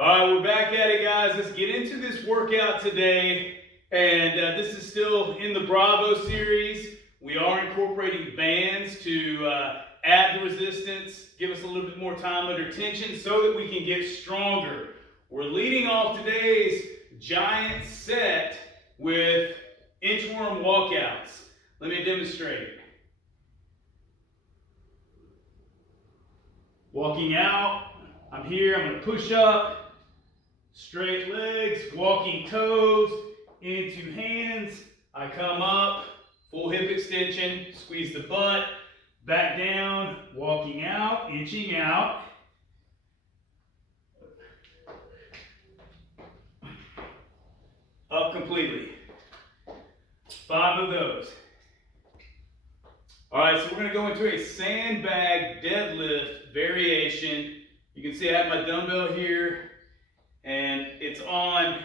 All right, we're back at it, guys. Let's get into this workout today. And this is still in the Bravo series. We are incorporating bands to add the resistance, give us a little bit more time under tension so that we can get stronger. We're leading off today's giant set with inchworm walkouts. Let me demonstrate. Walking out, I'm here, I'm going to push up, straight legs, walking toes, into hands, I come up, full hip extension, squeeze the butt, back down, walking out, inching out. Up completely. 5 of those. All right, so we're going to go into a sandbag deadlift variation. You can see I have my dumbbell here, and it's on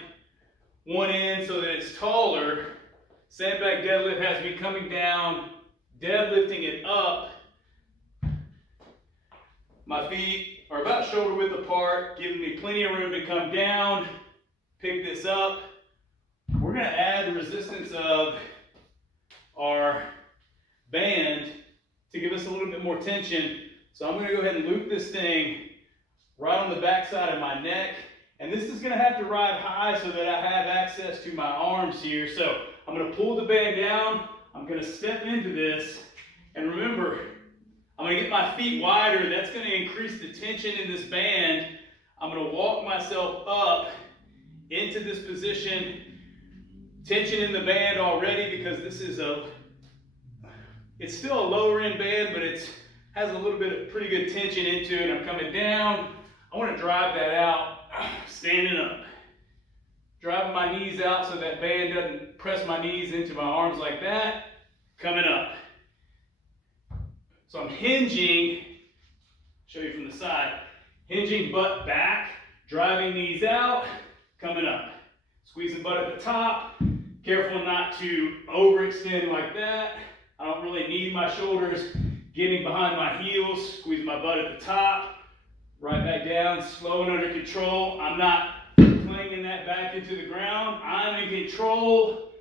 one end so that it's taller. Sandbag deadlift has me coming down, deadlifting it up. My feet are about shoulder width apart, giving me plenty of room to come down, pick this up. We're going to add the resistance of our band to give us a little bit more tension. So I'm going to go ahead and loop this thing right on the back side of my neck. And this is going to have to ride high so that I have access to my arms here. So I'm going to pull the band down. I'm going to step into this. And remember, I'm going to get my feet wider. That's going to increase the tension in this band. I'm going to walk myself up into this position. Tension in the band already because this is it's still a lower end band, but it has a little bit of pretty good tension into it. I'm coming down. I want to drive that out, standing up. Driving my knees out so that band doesn't press my knees into my arms like that. Coming up. So I'm hinging, show you from the side, hinging butt back, driving knees out, coming up. Squeeze the butt at the top. Careful not to overextend like that. I don't really need my shoulders getting behind my heels. Squeeze my butt at the top. Right back down, slow and under control. I'm not clinging that back into the ground. I'm in control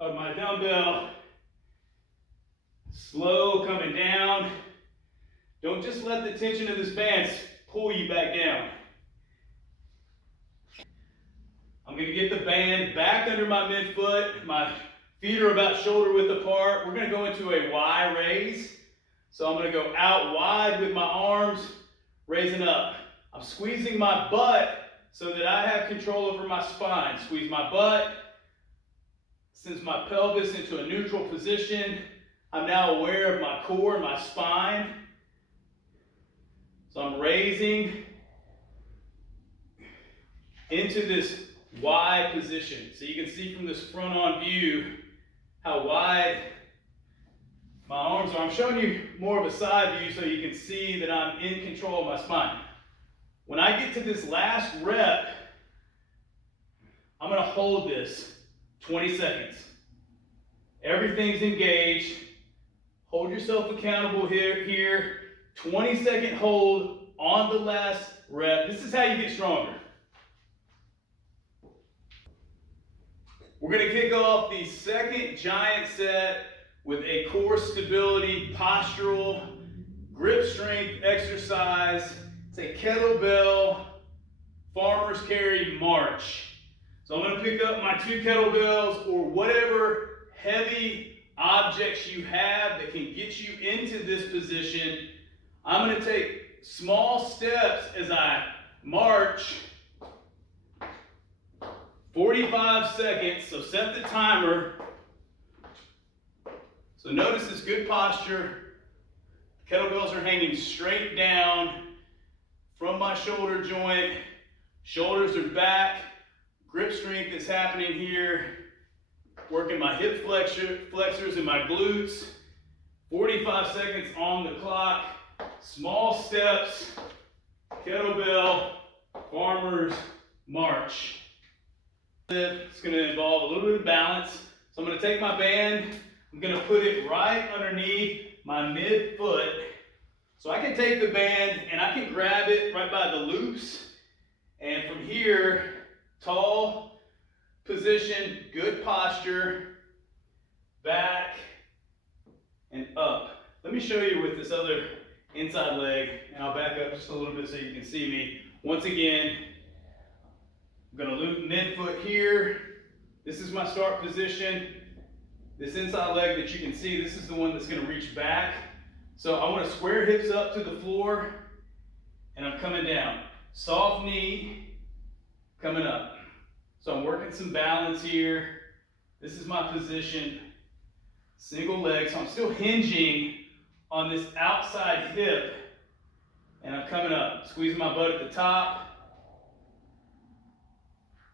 of my dumbbell. Slow coming down. Don't just let the tension of this band pull you back down. I'm going to get the band back under my midfoot. My feet are about shoulder width apart. We're going to go into a Y raise. So I'm going to go out wide with my arms, raising up. I'm squeezing my butt so that I have control over my spine. Squeeze my butt, sends my pelvis into a neutral position. I'm now aware of my core and my spine. So I'm raising into this wide position. So you can see from this front on view how wide my arms are. I'm showing you more of a side view so you can see that I'm in control of my spine. When I get to this last rep, I'm going to hold this 20 seconds. Everything's engaged. Hold yourself accountable here. 20-second hold on the last rep. This is how you get stronger. We're going to kick off the second giant set with a core stability, postural, grip strength exercise. It's a kettlebell farmer's carry march. So I'm going to pick up my 2 kettlebells or whatever heavy objects you have that can get you into this position. I'm going to take small steps as I march. 45 seconds, so set the timer. So notice this good posture. Kettlebells are hanging straight down from my shoulder joint. Shoulders are back. Grip strength is happening here. Working my hip flexors and my glutes. 45 seconds on the clock. Small steps. Kettlebell farmer's march. It's going to involve a little bit of balance. So I'm going to take my band, I'm going to put it right underneath my midfoot. So I can take the band and I can grab it right by the loops And from here, tall position, good posture, back and up. Let me show you with this other inside leg, and I'll back up just a little bit so you can see me. Once again, I'm gonna loop midfoot here. This is my start position. This inside leg that you can see, this is the one that's gonna reach back. So I wanna square hips up to the floor, and I'm coming down. Soft knee, coming up. So I'm working some balance here. This is my position. Single leg, so I'm still hinging on this outside hip, and I'm coming up. Squeezing my butt at the top.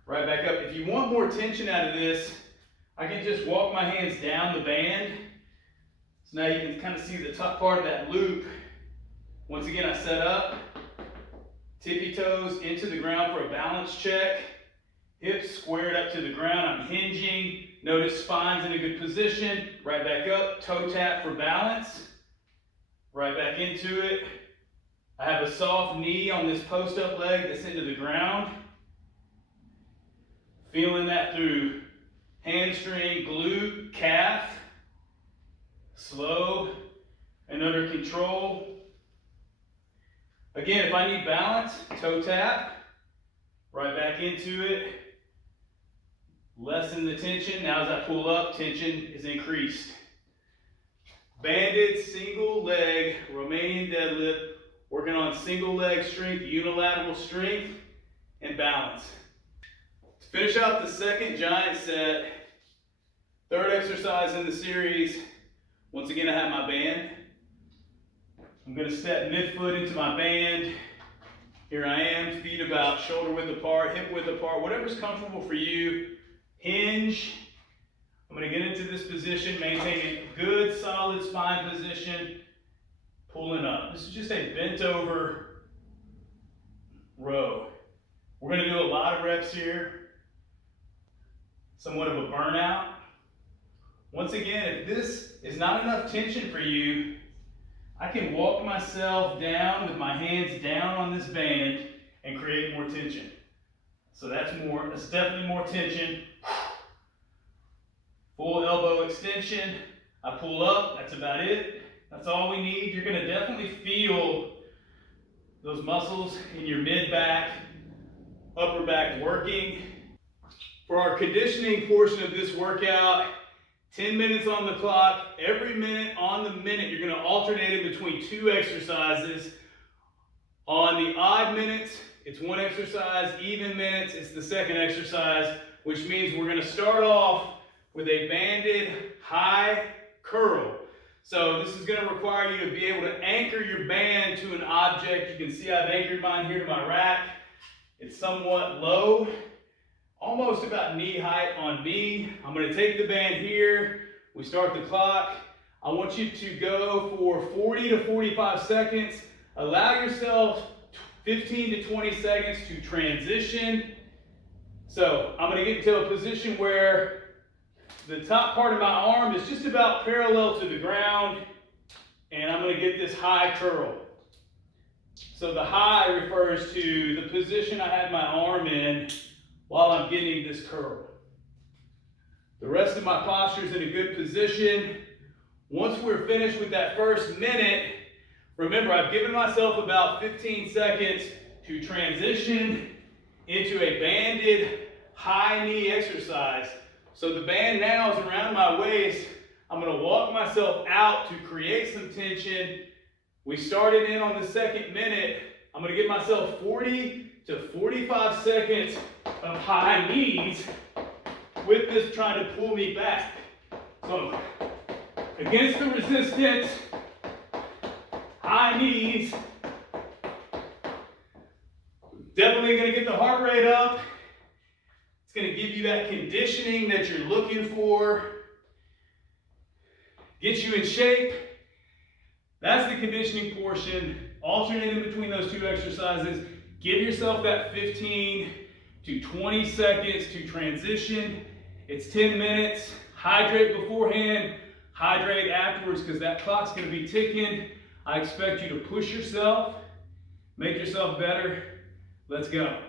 Right back up. If you want more tension out of this, I can just walk my hands down the band. So now you can kind of see the top part of that loop. Once again, I set up. Tippy toes into the ground for a balance check. Hips squared up to the ground. I'm hinging. Notice spine's in a good position. Right back up. Toe tap for balance. Right back into it. I have a soft knee on this post-up leg that's into the ground. Feeling that through hamstring, glute, calf. Slow and under control. Again, if I need balance, toe tap. Right back into it. Lessen the tension. Now as I pull up, tension is increased. Banded single leg Romanian deadlift, working on single leg strength, unilateral strength, and balance. To finish out the second giant set, third exercise in the series, once again I have my band. I'm going to step midfoot into my band. Here I am, feet about shoulder width apart, hip width apart, whatever's comfortable for you. Hinge. I'm going to get into this position, maintaining a good solid spine position, pulling up. This is just a bent over row. We're going to do a lot of reps here, somewhat of a burnout. Once again, if this is not enough tension for you, I can walk myself down with my hands down on this band and create more tension. So that's definitely more tension. Full elbow extension. I pull up, that's about it. That's all we need. You're gonna definitely feel those muscles in your mid-back, upper back working. For our conditioning portion of this workout, 10 minutes on the clock. Every minute on the minute, you're gonna alternate it between two exercises. On the odd minutes, it's one exercise. Even minutes, it's the second exercise, which means we're gonna start off with a banded high curl. So this is gonna require you to be able to anchor your band to an object. You can see I've anchored mine here to my rack. It's somewhat low, almost about knee height on me. I'm gonna take the band here. We start the clock. I want you to go for 40 to 45 seconds. Allow yourself 15 to 20 seconds to transition. So I'm gonna get into a position where the top part of my arm is just about parallel to the ground, and I'm gonna get this high curl. So the high refers to the position I have my arm in while I'm getting this curl. The rest of my posture is in a good position. Once we're finished with that first minute, remember I've given myself about 15 seconds to transition into a banded high knee exercise. So the band now is around my waist. I'm going to walk myself out to create some tension. We started in on the second minute. I'm going to give myself 40 to 45 seconds of high knees with this trying to pull me back. So against the resistance, high knees. Definitely going to get the heart rate up. It's going to give you that conditioning that you're looking for. Get you in shape. That's the conditioning portion. Alternating between those two exercises. Give yourself that 15 to 20 seconds to transition. It's 10 minutes. Hydrate beforehand. Hydrate afterwards because that clock's going to be ticking. I expect you to push yourself. Make yourself better. Let's go.